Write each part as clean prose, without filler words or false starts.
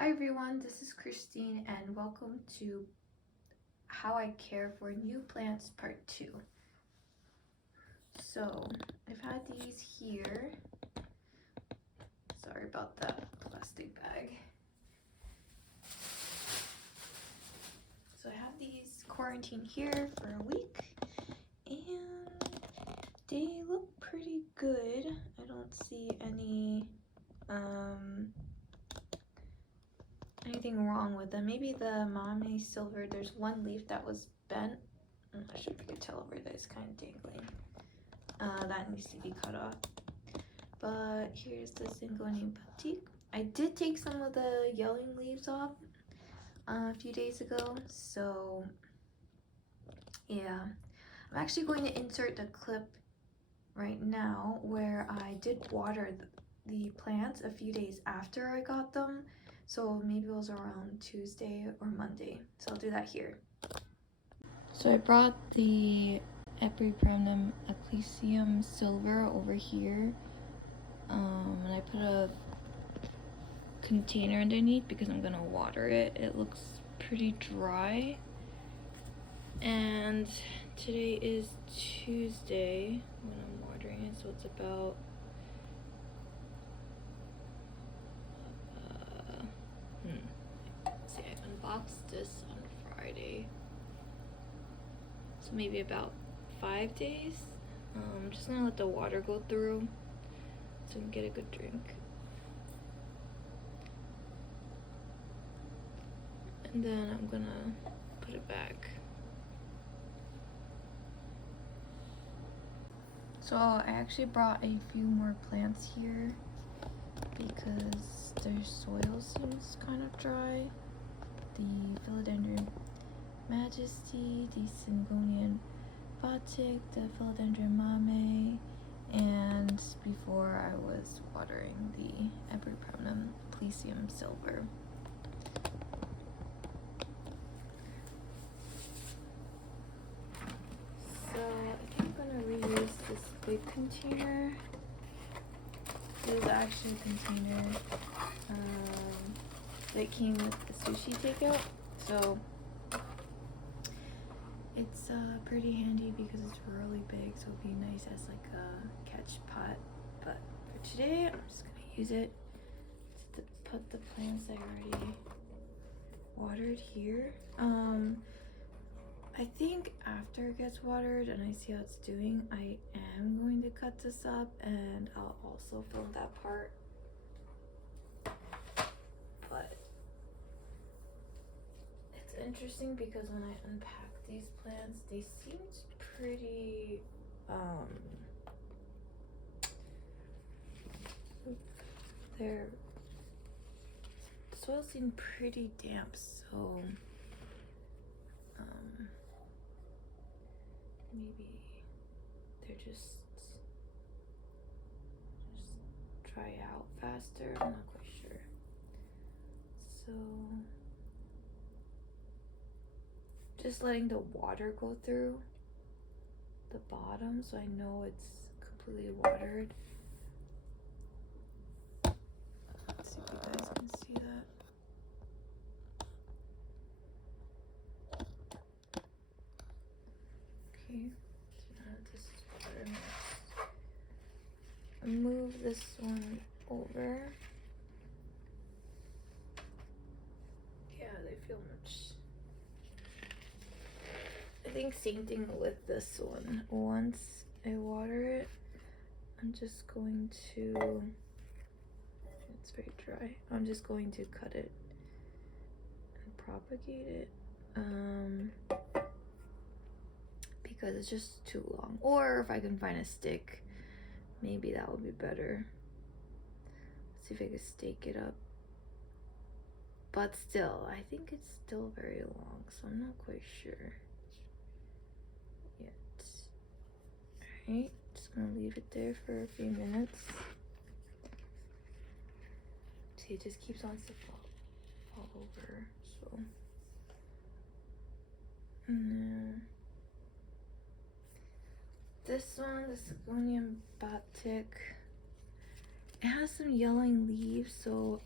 Hi everyone, this is Christine and welcome to How I Care for New Plants Part 2. So, I've had these here. Sorry about that plastic bag. So I have these quarantined here for a week and they look pretty good. I don't see anything wrong with them. Maybe the Mame Silver, there's one leaf that was bent. I'm not sure if you can tell over there, it's kind of dangling. That needs to be cut off. But here's the Syngonium Batik. I did take some of the yellowing leaves off a few days ago, so yeah. I'm actually going to insert the clip right now where I did water the plants a few days after I got them. So maybe it was around Tuesday or Monday. So I'll do that here. So I brought the Epipremnum Ecclesium Silver over here. And I put a container underneath because I'm gonna water it. It looks pretty dry. And today is Tuesday when I'm watering it, so it's about see, I unboxed this on Friday, so maybe about 5 days. I'm just gonna let the water go through so we can get a good drink. And then I'm gonna put it back. So I actually brought a few more plants here because their soil seems kind of dry. The Philodendron Majesty, the Syngonium Batik, the Philodendron Mame, and before I was watering the Epipremnum Ecclesium Silver. So I think I'm gonna reuse this big container. This is actually a container that came with the sushi takeout, so it's pretty handy because it's really big, so it'll be nice as like a catch pot. But for today, I'm just gonna use it to put the plants I already watered here. I think after it gets watered and I see how it's doing, I am going to cut this up and I'll also film that part. But it's interesting because when I unpack these plants, they seemed pretty their soil seemed pretty damp, so maybe they're just dry out faster. I'm not quite sure. So just letting the water go through the bottom so I know it's completely watered. Let's see if you guys can see that. Okay, so now this is water mixed. Move this one over. Yeah, they feel much. I think same thing with this one. Once I water it, I'm just going to, it's very dry. I'm just going to cut it and propagate it. Because it's just too long. Or if I can find a stick, maybe that would be better. Let's see if I can stake it up. But still, I think it's still very long, so I'm not quite sure yet. Alright, just gonna leave it there for a few minutes. See, it just keeps on to fall over, so. This one, the Syngonium Batik, it has some yellowing leaves, so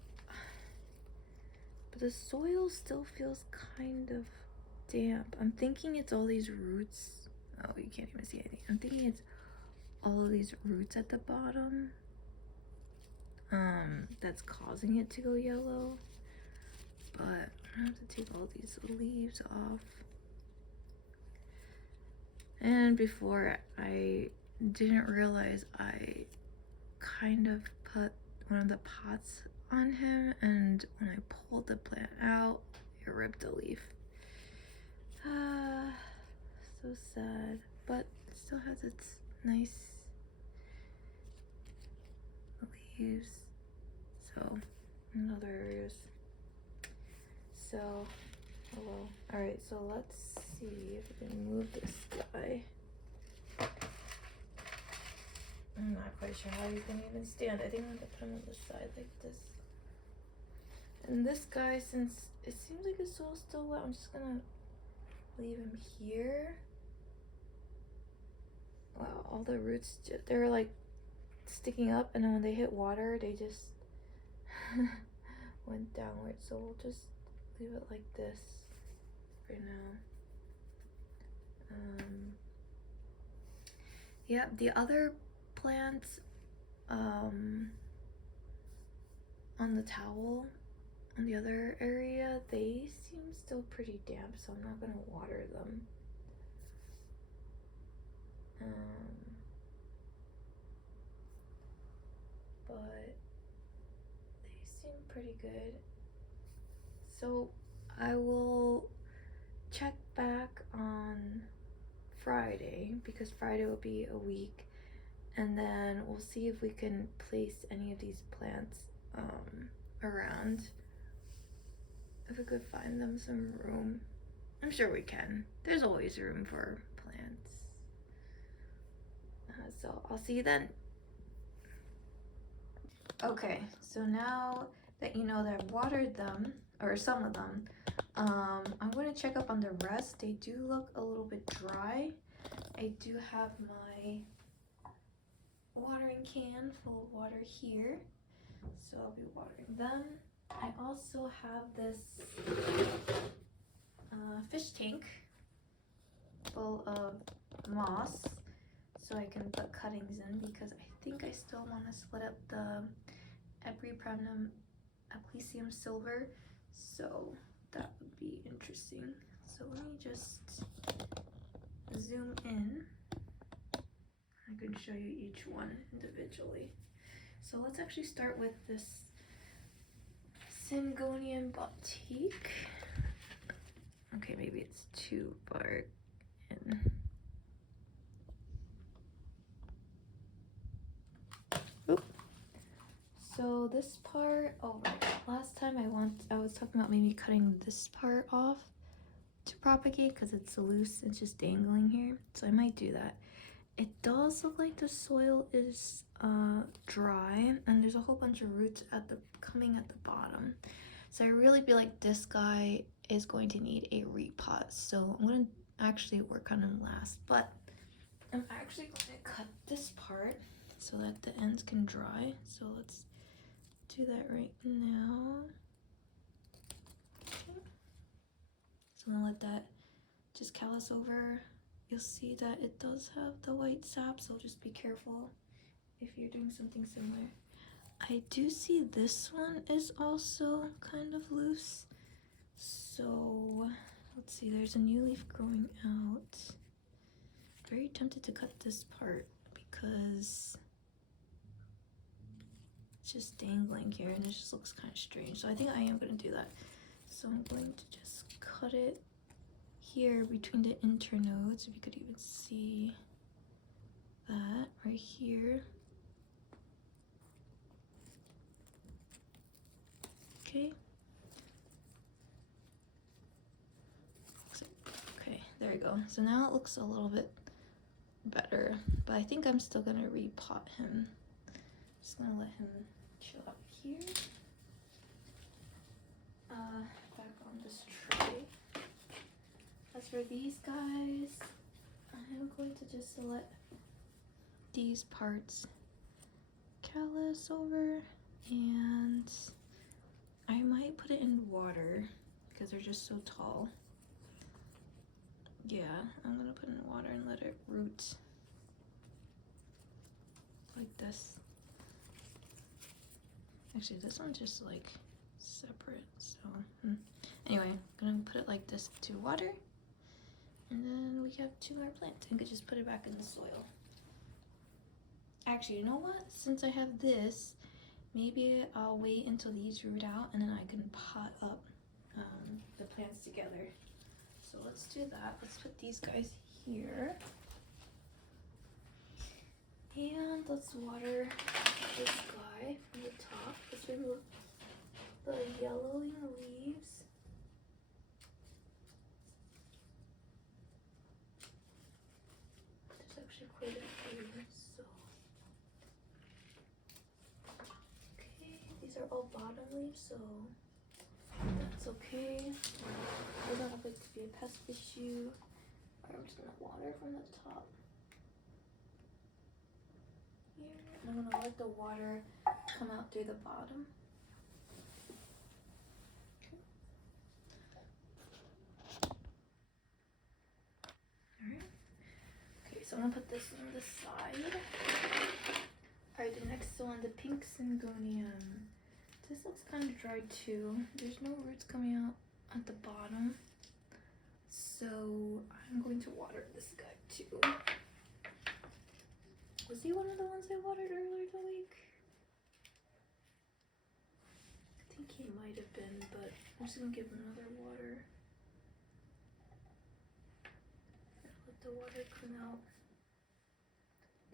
the soil still feels kind of damp. I'm thinking it's all these roots. Oh, you can't even see anything. I'm thinking it's all of these roots at the bottom that's causing it to go yellow. But I'm gonna have to take all these leaves off. And before, I didn't realize I kind of put one of the pots on him, and when I pulled the plant out, it ripped a leaf. So sad, but it still has its nice leaves. So, in other areas. So, oh well. Alright, so let's see if we can move this guy. I'm not quite sure how you can even stand. I think I'm gonna put him on the side like this. And this guy, since it seems like his soil's still wet, I'm just gonna leave him here. Wow, all the roots, they're like sticking up, and then when they hit water, they just went downward. So we'll just leave it like this for now. Yeah, the other plants on the towel on the other area, they seem still pretty damp, so I'm not gonna water them. But they seem pretty good. So I will check back on Friday, because Friday will be a week, and then we'll see if we can place any of these plants around, if we could find them some room. I'm sure we can. There's always room for plants. So I'll see you then. Okay, so now that you know that I've watered them, or some of them, I'm going to check up on the rest. They do look a little bit dry. I do have my watering can full of water here, so I'll be watering them. I also have this fish tank full of moss, so I can put cuttings in, because I think I still want to split up the Epipremnum aplysium silver, so that would be interesting. So let me just zoom in. I can show you each one individually. So let's actually start with this Syngonium Batik. Okay, maybe it's too far in. Oop. So this part, oh right, last time I was talking about maybe cutting this part off to propagate, because it's loose, it's just dangling here, so I might do that. It does look like the soil is dry, and there's a whole bunch of roots coming at the bottom, so I really feel like this guy is going to need a repot, so I'm going to actually work on him last. But I'm actually going to cut this part so that the ends can dry, so let's do that right now. Okay. So I'm gonna let that just callus over. You'll see that it does have the white sap, so just be careful if you're doing something similar. I do see this one is also kind of loose, so let's see, there's a new leaf growing out. Very tempted to cut this part because it's just dangling here and it just looks kind of strange, so I think I am going to do that. So I'm going to just cut it here between the internodes, if you could even see that right here. Okay. Okay, there we go. So now it looks a little bit better, but I think I'm still gonna repot him. Just gonna let him chill out here. Back on this tray. As for these guys, I'm going to just let these parts callus over, and I might might put it in water because they're just so tall. Yeah, I'm gonna put it in water and let it root like this. Actually, this one's just like separate, so anyway, I'm gonna put it like this to water, and then we have 2 more plants and could just put it back in the soil. Actually, you know what? Since I have this, maybe I'll wait until these root out and then I can pot up the plants together. So let's do that. Let's put these guys here. And let's water this guy from the top. Let's remove the yellowing leaves. There's actually quite a few, so. Okay, these are all bottom leaves, so that's okay. Doesn't look like to be a pest issue. Alright, I'm just gonna water from the top. Here. And I'm gonna let the water come out through the bottom. Okay. Alright. Okay, so I'm gonna put this on the side. Alright, the next one, the pink syngonium. This looks kind of dry too. There's no roots coming out at the bottom. So I'm going to water this guy too. Was he one of the ones I watered earlier the week? I think he might have been, but I'm just gonna give him another water. Let the water come out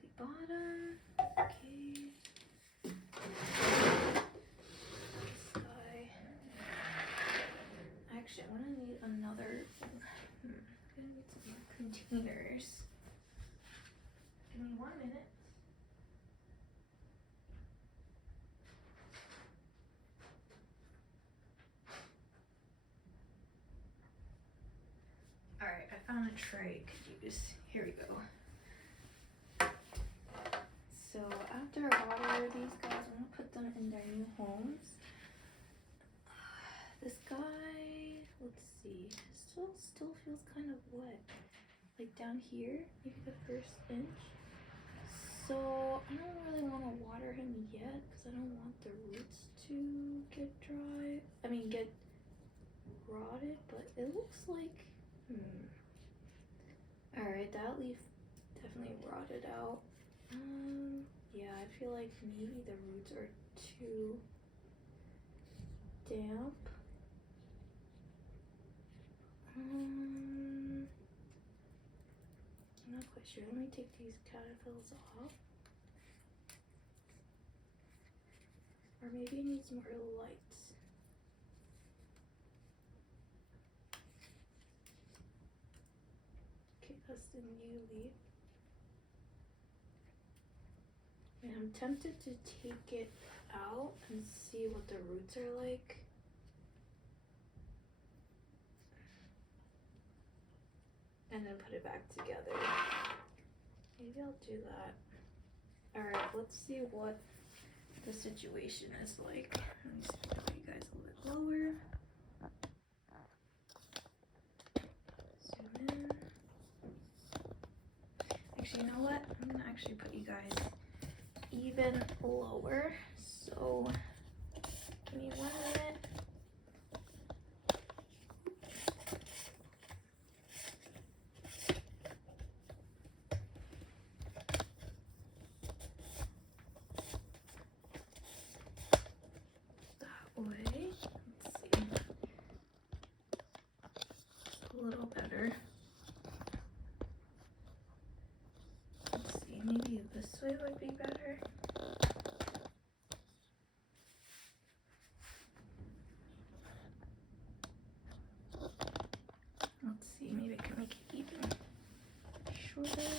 the bottom. Okay. This guy. Actually, I'm gonna need another. I'm gonna need some more containers. Give me 1 minute. Alright, I found a tray I could use. Here we go. So after I water these guys, I'm gonna put them in their new homes. This guy, let's see, still feels kind of wet. Like down here, maybe the first inch. So I don't really want to water him yet because I don't want the roots to get dry. I mean, get rotted, but it looks like, Alright, that leaf definitely rotted out. Yeah, I feel like maybe the roots are too damp. I'm not quite sure. Let me take these caterpillars off. Or maybe it needs more lights. Okay, that's the new leaf. And I'm tempted to take it out and see what the roots are like. And then put it back together. Maybe I'll do that. Alright, let's see what the situation is like. Let me just put you guys a little bit lower. Zoom in. Actually, you know what? I'm gonna actually put you guys even lower. So, give me 1 minute. A little better. Let's see, maybe this way would be better. Let's see, maybe I can make it even shorter.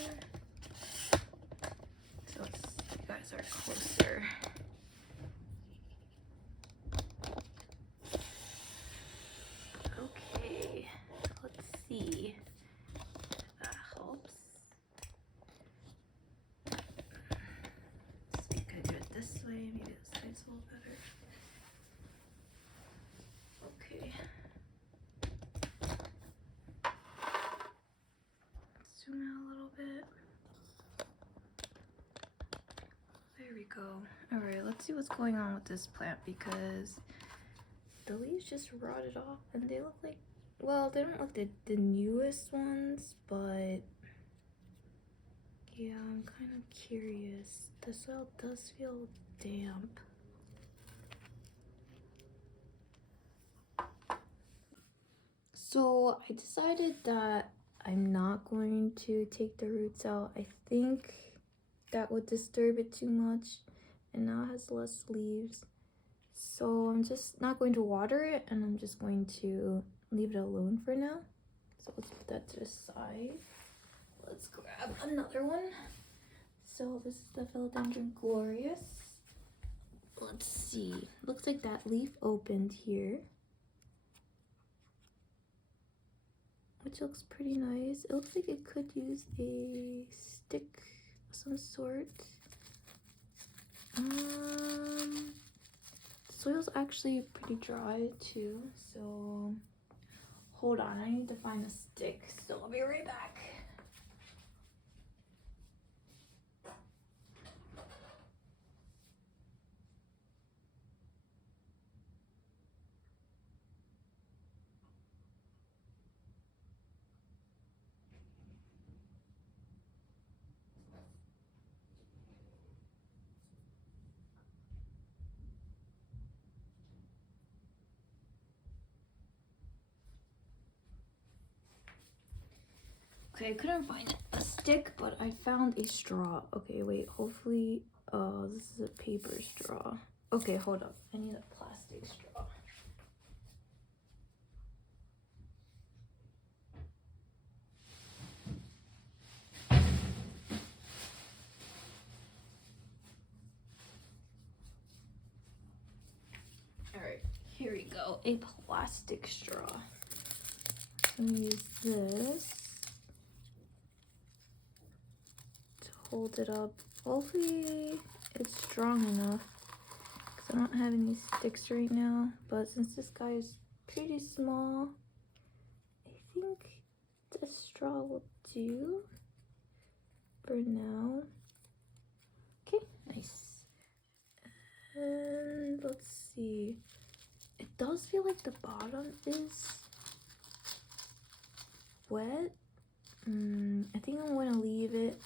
So you guys are closer. Okay, let's see if that helps. go. Alright, let's see what's going on with this plant because the leaves just rotted off and they look like, well, they don't look the newest ones, but yeah, I'm kind of curious. The soil does feel damp. So I decided that I'm not going to take the roots out. I think that would disturb it too much, and now it has less leaves. So I'm just not going to water it, and I'm just going to leave it alone for now. So let's put that to the side. Let's grab another one. So this is the Philodendron Glorious. Let's see. Looks like that leaf opened here, which looks pretty nice. It looks like it could use a stick of some sort. Soil's actually pretty dry too, so hold on, I need to find a stick, so I'll be right back. Okay, I couldn't find a stick, but I found a straw. Okay, wait, hopefully, this is a paper straw. Okay, hold up, I need a plastic straw. Alright, here we go, a plastic straw. I'm gonna use this to hold it up. Hopefully it's strong enough because I don't have any sticks right now, but since this guy is pretty small, I think the straw will do for now. Okay, nice. And let's see, it does feel like the bottom is wet. I think I'm gonna leave it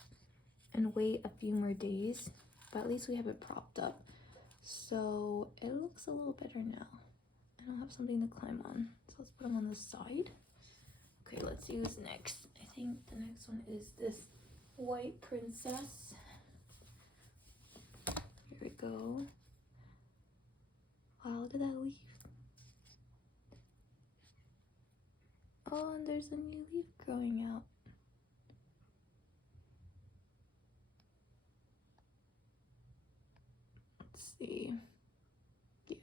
and wait a few more days, but at least we have it propped up, so it looks a little better now. I don't have something to climb on, so let's put them on the side. Okay, let's see who's next. I think the next one is this White Princess. Here we go. Wow, look at that leaf. Oh, and there's a new leaf growing out. Let's see. Yeah,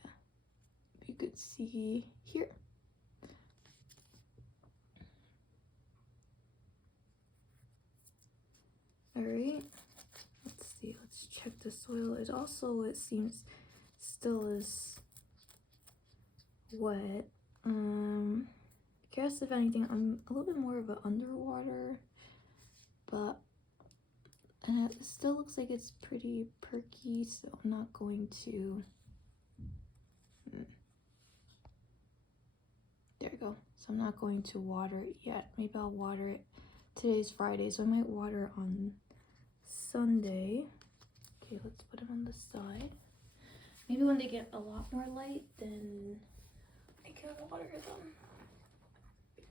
you could see here. All right, let's see, let's check the soil. It seems still is wet. I guess if anything, I'm a little bit more of an underwater, but it still looks like it's pretty perky, so I'm not going to, there we go. So I'm not going to water it yet. Maybe I'll water it. Today's Friday, so I might water on Sunday. Okay, let's put them on the side. Maybe when they get a lot more light, then I can water them.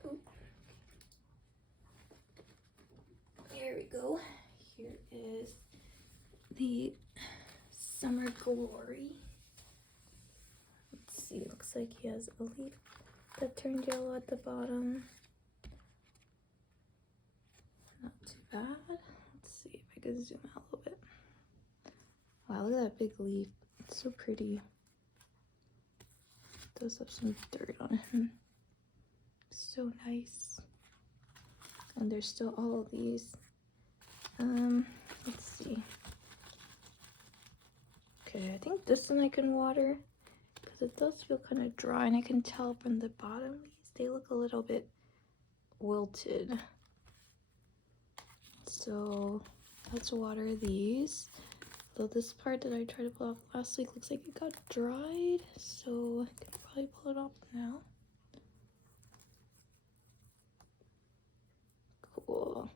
Ooh. There we go. Here is the Summer Glory. Let's see, looks like he has a leaf that turned yellow at the bottom. Not too bad. Let's see if I can zoom out a little bit. Wow, look at that big leaf. It's so pretty. It does have some dirt on it. So nice. And there's still all of these. Let's see. Okay, I think this one I can water because it does feel kind of dry, and I can tell from the bottom leaves they look a little bit wilted. So let's water these. Though this part that I tried to pull off last week looks like it got dried, so I can probably pull it off now. Cool.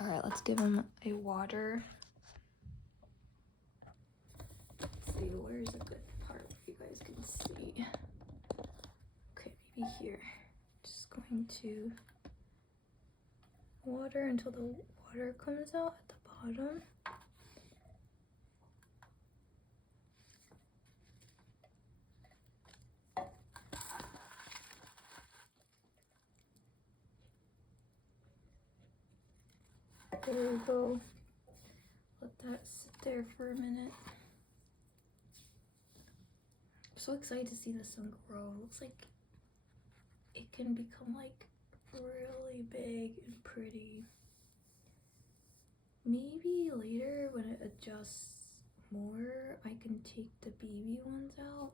All right, let's give him a water. Let's see, where's a good part where you guys can see? Okay, maybe here. Just going to water until the water comes out at the bottom. There we go. Let that sit there for a minute. I'm so excited to see this one grow. It looks like it can become like really big and pretty. Maybe later when it adjusts more, I can take the baby ones out.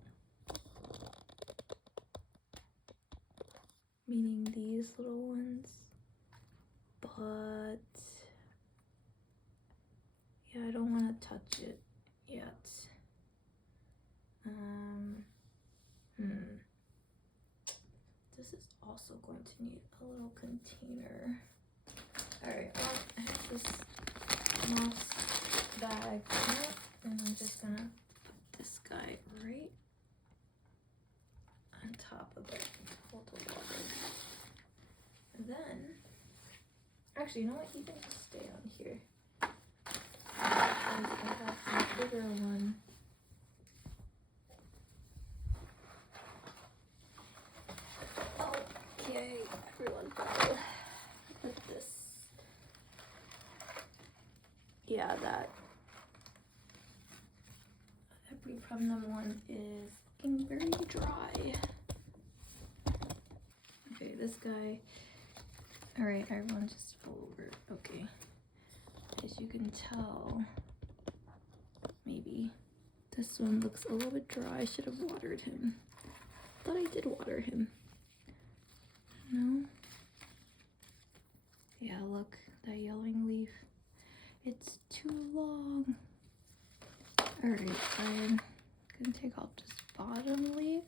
Meaning these little ones. But yeah, I don't want to touch it yet. This is also going to need a little container. Alright, I have this moss bag out, and I'm just gonna put this guy right on top of it, hold the water. And then, actually, you know what? You can just stay on here. I have a bigger one. Okay, everyone go. Put this. Yeah, that Epipremnum one is looking very dry. Okay, this guy. Alright, everyone just pull over. Okay. As you can tell, maybe this one looks a little bit dry. I should have watered him. Thought I did water him. No? Yeah, look, that yellowing leaf. It's too long. Alright, I'm gonna take off this bottom leaf.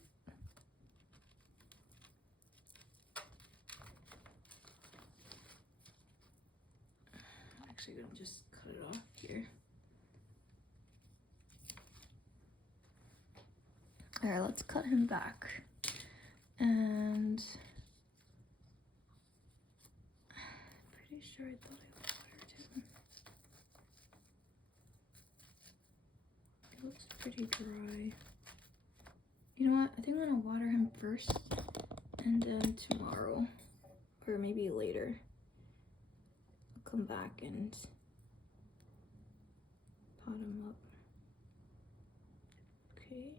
I'm actually gonna just cut it off here. Alright, let's cut him back. And pretty sure I thought I watered him. It looks pretty dry. You know what? I think I'm gonna water him first, and then tomorrow, or maybe later, I'll come back and pot him up. Okay.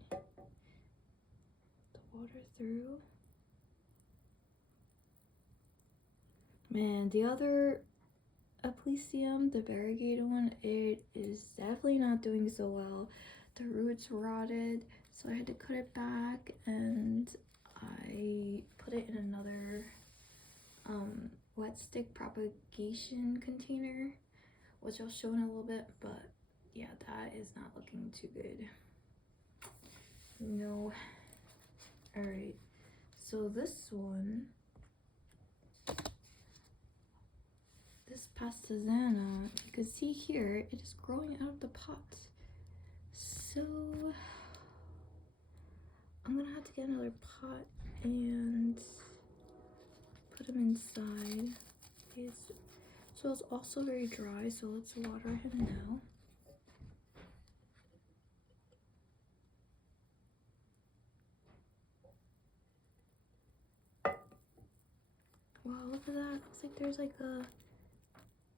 The water through. Man, the other Aplysium, the variegated one, it is definitely not doing so well. The roots rotted, so I had to cut it back, and I put it in another wet stick propagation container, which I'll show in a little bit, but yeah, that is not looking too good. No. Alright, so this one, this Pastazana, you can see here, it is growing out of the pot. So I'm gonna have to get another pot and put him inside. His soil's also very dry, so let's water him now. Wow, look at that. Looks like there's like a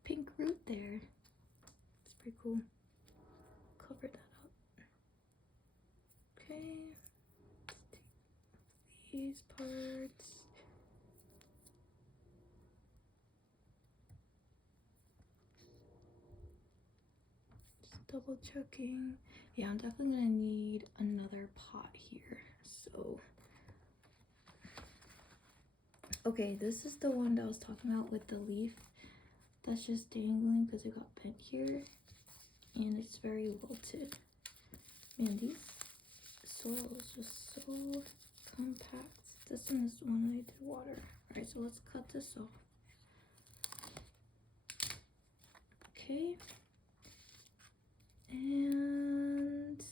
pink root there. It's pretty cool. Cover that up. Okay. Let's take these parts. Just double checking. Yeah, I'm definitely gonna need another pot here. So okay, this is the one that I was talking about with the leaf that's just dangling because it got bent here. and it's very wilted. Man, these soils are so compact. This one is the one I did water. Alright, so let's cut this off. Okay. And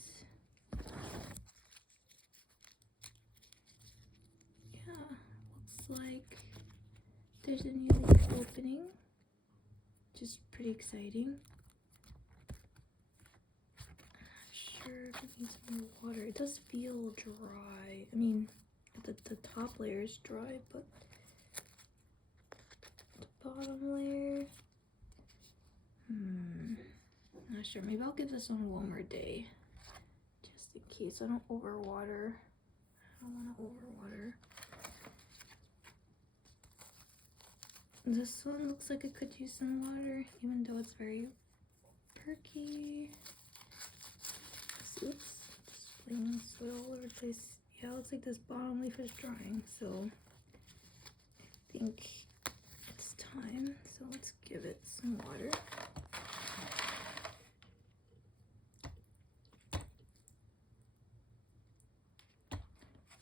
yeah, looks like there's a new leaf opening, which is pretty exciting. I'm not sure if it needs more water. It does feel dry. I mean, the top layer is dry, but the bottom layer, not sure. Maybe I'll give this one more day, just in case I don't overwater. I don't want to overwater. This one looks like it could use some water, even though it's very perky. Oops, just laying soil all over the place. Yeah, it looks like this bottom leaf is drying, so I think it's time. So let's give it some water.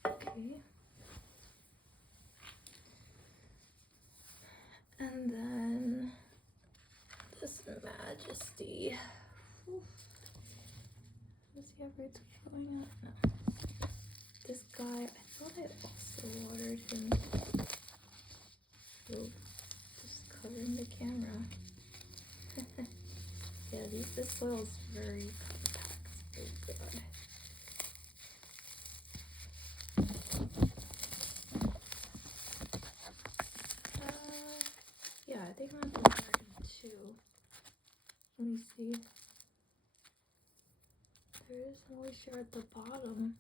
Okay. And then this Majesty. Oof. Does he have roots going up? No. This guy, I thought I also watered him. Ooh, just covering the camera. Yeah, this soil is very compact. Oh god. Yeah, I think I'm gonna water him too. Let me see. There is moisture at the bottom,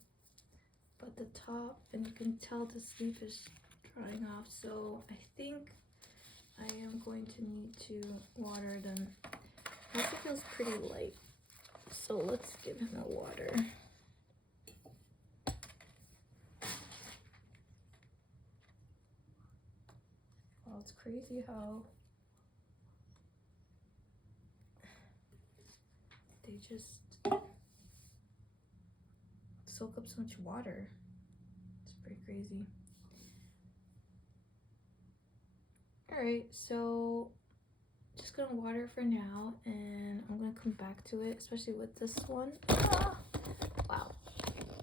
but the top, and you can tell the leaf is drying off, so I think I am going to need to water them. It also feels pretty light, so let's give him a water. Wow, it's crazy how they just soak up so much water. It's pretty crazy. Alright, so just gonna water for now, and I'm gonna come back to it, especially with this one. Ah! Wow,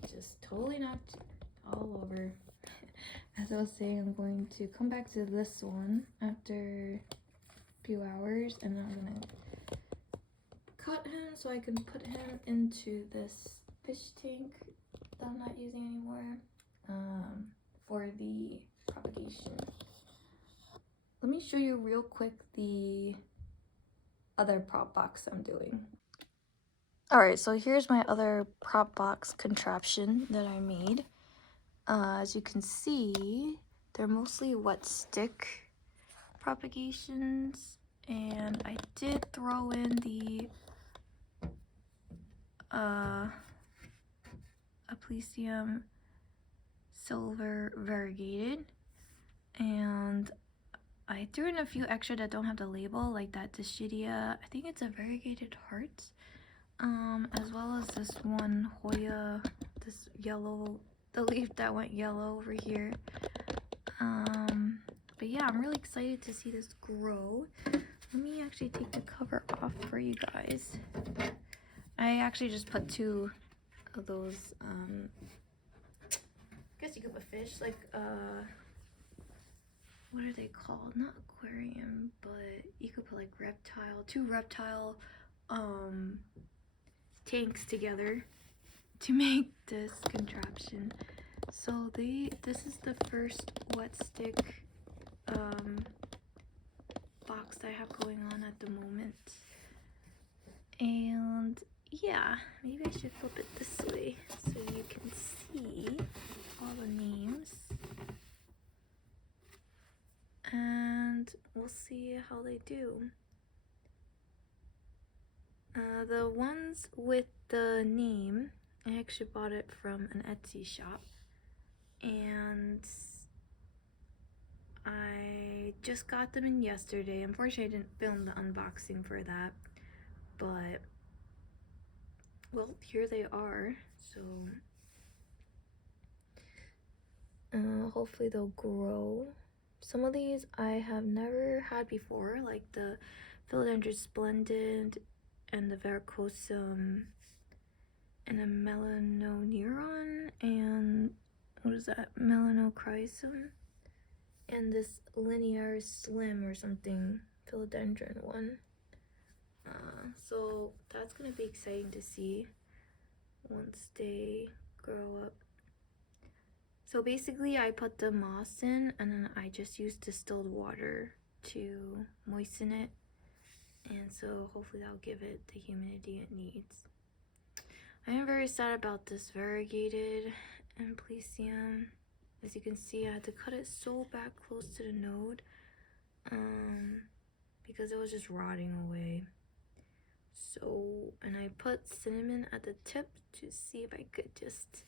just totally knocked all over. As I was saying, I'm going to come back to this one after a few hours, and then I'm gonna cut him so I can put him into this fish tank that I'm not using anymore for the propagation. Let me show you real quick the other prop box I'm doing. Alright, so here's my other prop box contraption that I made. As you can see, they're mostly wet stick propagations, and I did throw in the Aplysium silver variegated, and I threw in a few extra that don't have the label, like that Dischidia, I think it's a variegated heart, as well as this one Hoya, this yellow, the leaf that went yellow over here. But yeah, I'm really excited to see this grow. Let me actually take the cover off for you guys. I actually just put 2 of those, I guess you could put fish, like, what are they called? Not aquarium, but you could put like reptile, 2 reptile tanks together to make this contraption. So this is the first wet stick box I have going on at the moment. And yeah, maybe I should flip it this way so you can see all the names. And we'll see how they do. The ones with the name, I actually bought it from an Etsy shop, and I just got them in yesterday. Unfortunately, I didn't film the unboxing for that, but well, here they are. So hopefully they'll grow. Some of these I have never had before, like the Philodendron Splendid and the Verrucosum and a Melanoneuron and what is that? Melanochrysum and this Linear Slim or something Philodendron one. So that's gonna be exciting to see once they grow up. So basically I put the moss in and then I just used distilled water to moisten it, and so hopefully that'll give it the humidity it needs. I am very sad about this variegated Amplexium. As you can see, I had to cut it so back close to the node because it was just rotting away. So, and I put cinnamon at the tip to see if I could just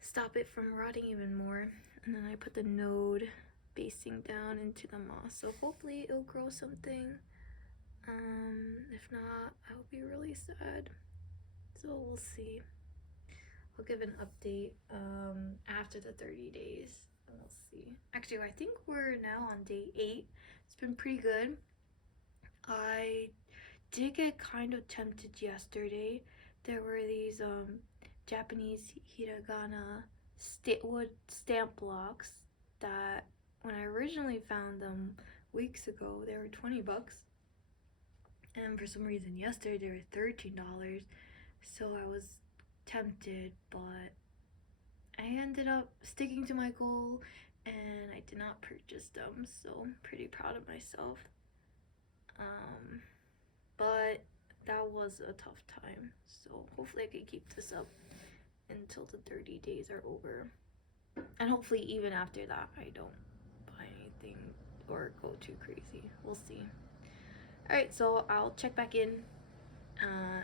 stop it from rotting even more. And then I put the node facing down into the moss. So hopefully it'll grow something. If not, I will be really sad. So we'll see. I'll give an update after the 30 days. And we'll see. Actually, I think we're now on day 8. It's been pretty good. I did get kind of tempted yesterday. There were these Japanese hiragana wood stamp blocks that when I originally found them weeks ago, they were 20 bucks. And for some reason yesterday they were $13. So I was tempted, but I ended up sticking to my goal and I did not purchase them. So I'm pretty proud of myself. But that was a tough time. So hopefully I can keep this up until the 30 days are over. And hopefully even after that I don't buy anything or go too crazy. We'll see. Alright, so I'll check back in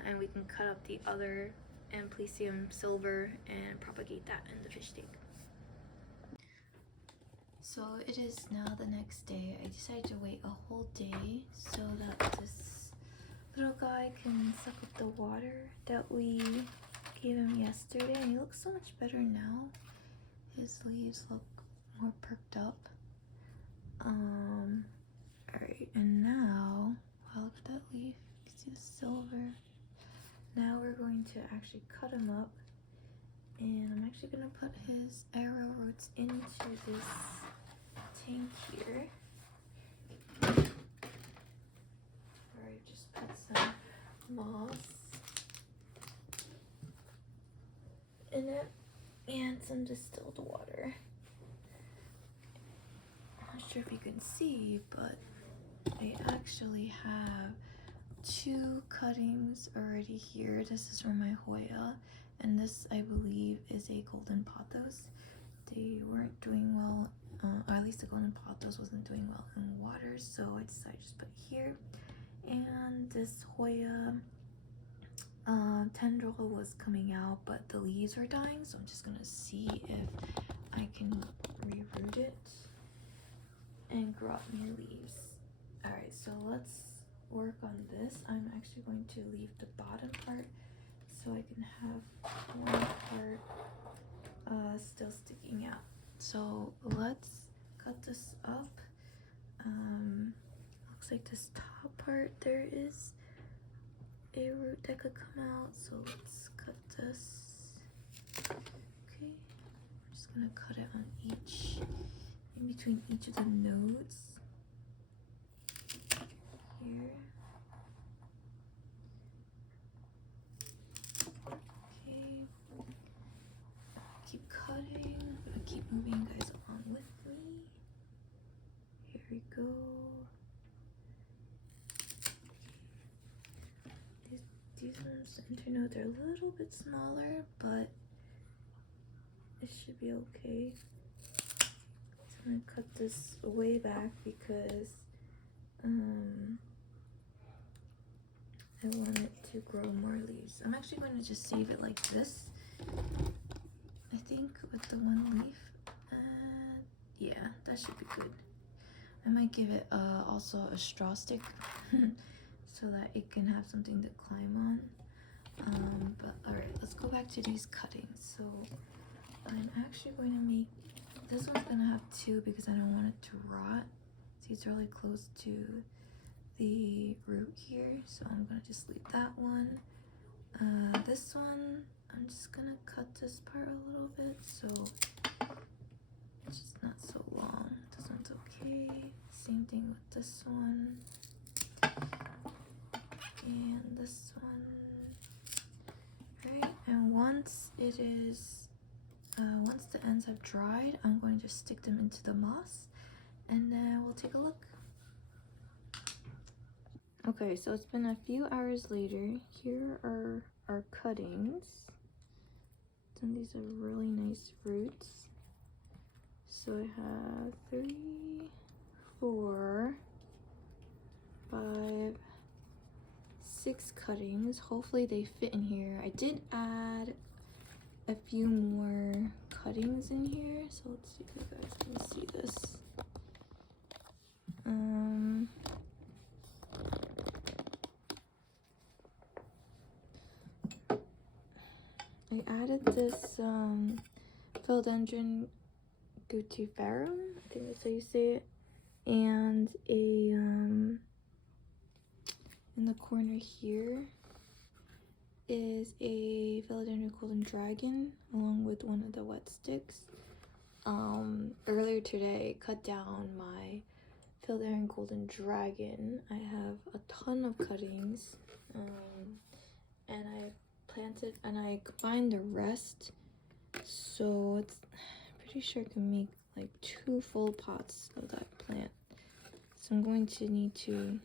and we can cut up the other Amplexium silver and propagate that in the fish tank. So it is now the next day. I decided to wait a whole day so that this little guy can suck up the water that we gave him yesterday, and he looks so much better now. His leaves look more perked up. Alright, and now, wow, look at that leaf. You can see the silver. Now we're going to actually cut him up, and I'm actually going to put his arrow roots into this tank here. Where I just put some moss in it and some distilled water. I'm not sure if you can see, but I actually have 2 cuttings already here. This is from my Hoya, and this I believe is a golden pothos. They weren't doing well, or at least the golden pothos wasn't doing well in water, so I decided to just put it here. And this Hoya tendril was coming out, but the leaves were dying, so I'm just gonna see if I can reroot it and grow up new leaves. Alright, so let's work on this. I'm actually going to leave the bottom part so I can have one part still sticking out. So let's cut this up. Looks like this top part there is a root that could come out, so let's cut this. Okay, I'm just gonna cut it on each, in between each of the nodes here. Okay, keep cutting. I'm gonna keep moving you guys along with me. Here we go. These ones, internodes are a little bit smaller, but it should be okay. So I'm gonna cut this way back because I want it to grow more leaves. I'm actually going to just save it like this. I think with the one leaf, yeah, that should be good. I might give it also a straw stick so that it can have something to climb on. But alright, let's go back to these cuttings. So I'm actually going to make, this one's gonna have two because I don't want it to rot. See, it's really close to the root here, so I'm gonna just leave that one. This one, I'm just gonna cut this part a little bit so it's just not so long. This one's okay. Same thing with this one. And this one. Right, and once it is, once the ends have dried, I'm going to just stick them into the moss and then we'll take a look. Okay, so it's been a few hours later. Here are our cuttings. And these are really nice roots. So I have 3, 4, 5, 6 cuttings. Hopefully they fit in here. I did add a few more cuttings in here, so let's see if you guys can see this. I added this Philodendron guttiferum, I think that's how you say it, and a in the corner here is a Philodendron golden dragon along with one of the wet sticks. Earlier today I cut down my Philodendron golden dragon. I have a ton of cuttings, and I planted and I combined the rest, so it's pretty sure I can make like 2 full pots of that plant. So I'm going to need to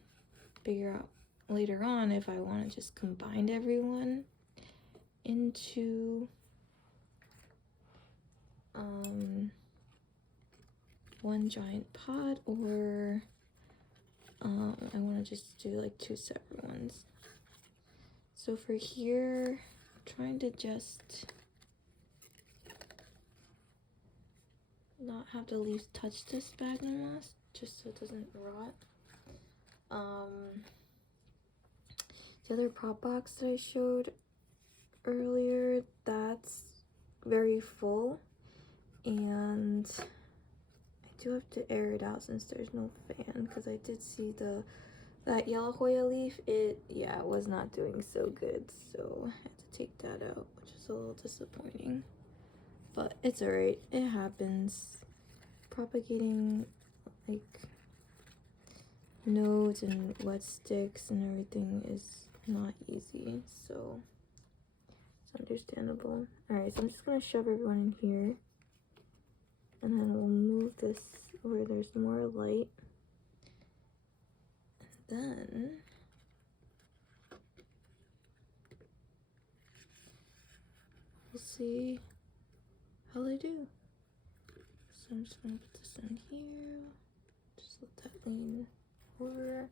figure out later on if I want to just combine everyone into one giant pot, or I want to just do like 2 separate ones. So for here, I'm trying to just not have the leaves touch the sphagnum moss, just so it doesn't rot. The other prop box that I showed earlier, that's very full, and I do have to air it out since there's no fan, because I did see that yellow Hoya leaf, it was not doing so good, so I had to take that out, which is a little disappointing, but it's alright, it happens. Propagating like nodes and wet sticks and everything is not easy, so it's understandable. Alright, so I'm just gonna shove everyone in here, and then we'll move this where there's more light, and then we'll see how they do. So I'm just gonna put this in here, just let that lean over.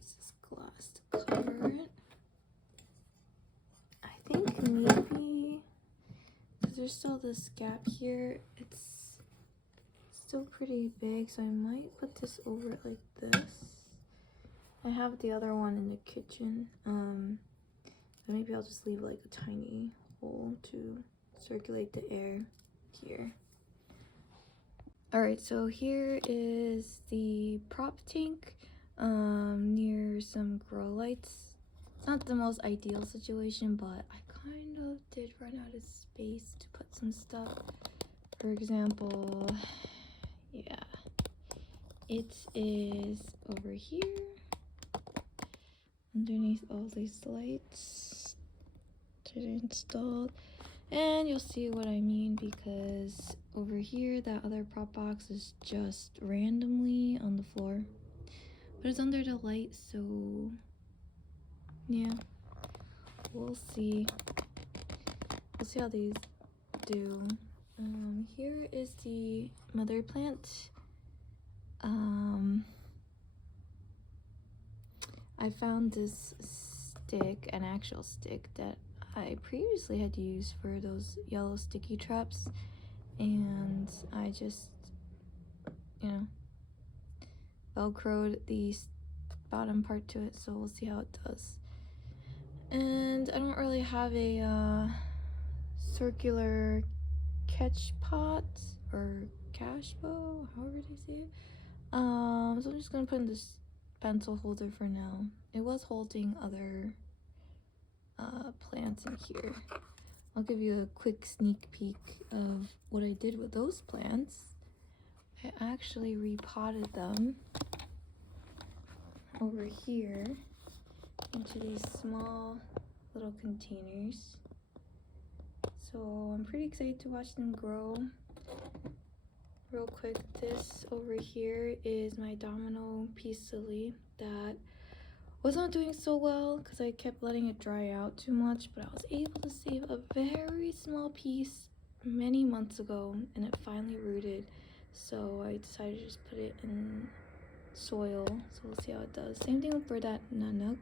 Use this glass to cover it. I think maybe, because there's still this gap here, it's still pretty big, so I might put this over it like this. I have the other one in the kitchen, but maybe I'll just leave like a tiny hole to circulate the air here. Alright, so here is the prop tank near some grow lights. It's not the most ideal situation, but I kind of did run out of space to put some stuff. For example, yeah, it is over here underneath all these lights that I installed. And you'll see what I mean, because over here that other prop box is just randomly on the floor, but it's under the light, so yeah, we'll see how these do. Here is the mother plant. I found this stick, an actual stick that I previously had used for those yellow sticky traps, and I just, velcroed the bottom part to it, so we'll see how it does. And I don't really have a circular catch pot or cash bow, however they say it. So I'm just gonna put in this pencil holder for now. It was holding other plants in here. I'll give you a quick sneak peek of what I did with those plants. I actually repotted them over here into these small little containers. So I'm pretty excited to watch them grow. Real quick, this over here is my domino peace lily that was not doing so well because I kept letting it dry out too much, but I was able to save a very small piece many months ago and it finally rooted. So I decided to just put it in soil, so we'll see how it does. Same thing for that nanook.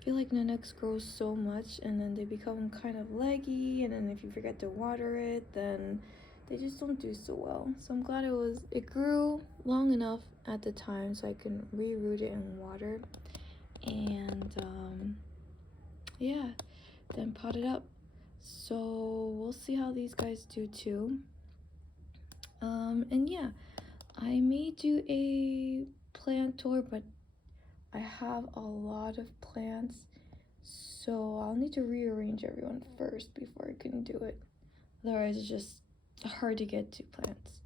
I feel like nanooks grow so much and then they become kind of leggy, and then if you forget to water it, then they just don't do so well. So I'm glad it grew long enough at the time so I can reroot it in water, and yeah, then pot it up. So we'll see how these guys do too. And yeah, I may do a plant tour, but I have a lot of plants, so I'll need to rearrange everyone first before I can do it. Otherwise, it's just hard to get to plants.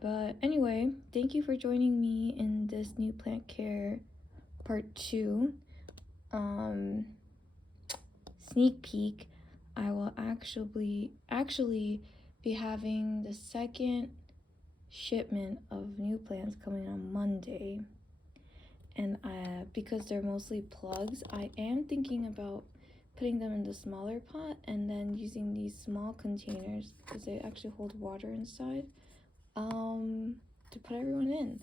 But anyway, thank you for joining me in this new plant care part 2. Sneak peek, I will actually be having the second shipment of new plants coming on Monday. And because they're mostly plugs, I am thinking about putting them in the smaller pot and then using these small containers because they actually hold water inside, to put everyone in.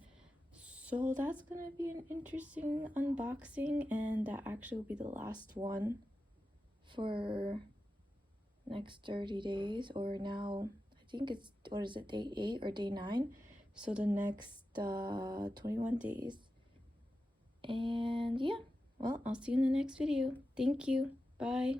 So that's gonna be an interesting unboxing, and that actually will be the last one for next 30 days, or now I think it's, what is it, day 8 or day 9, so the next 21 days. And yeah, well, I'll see you in the next video. Thank you. Bye.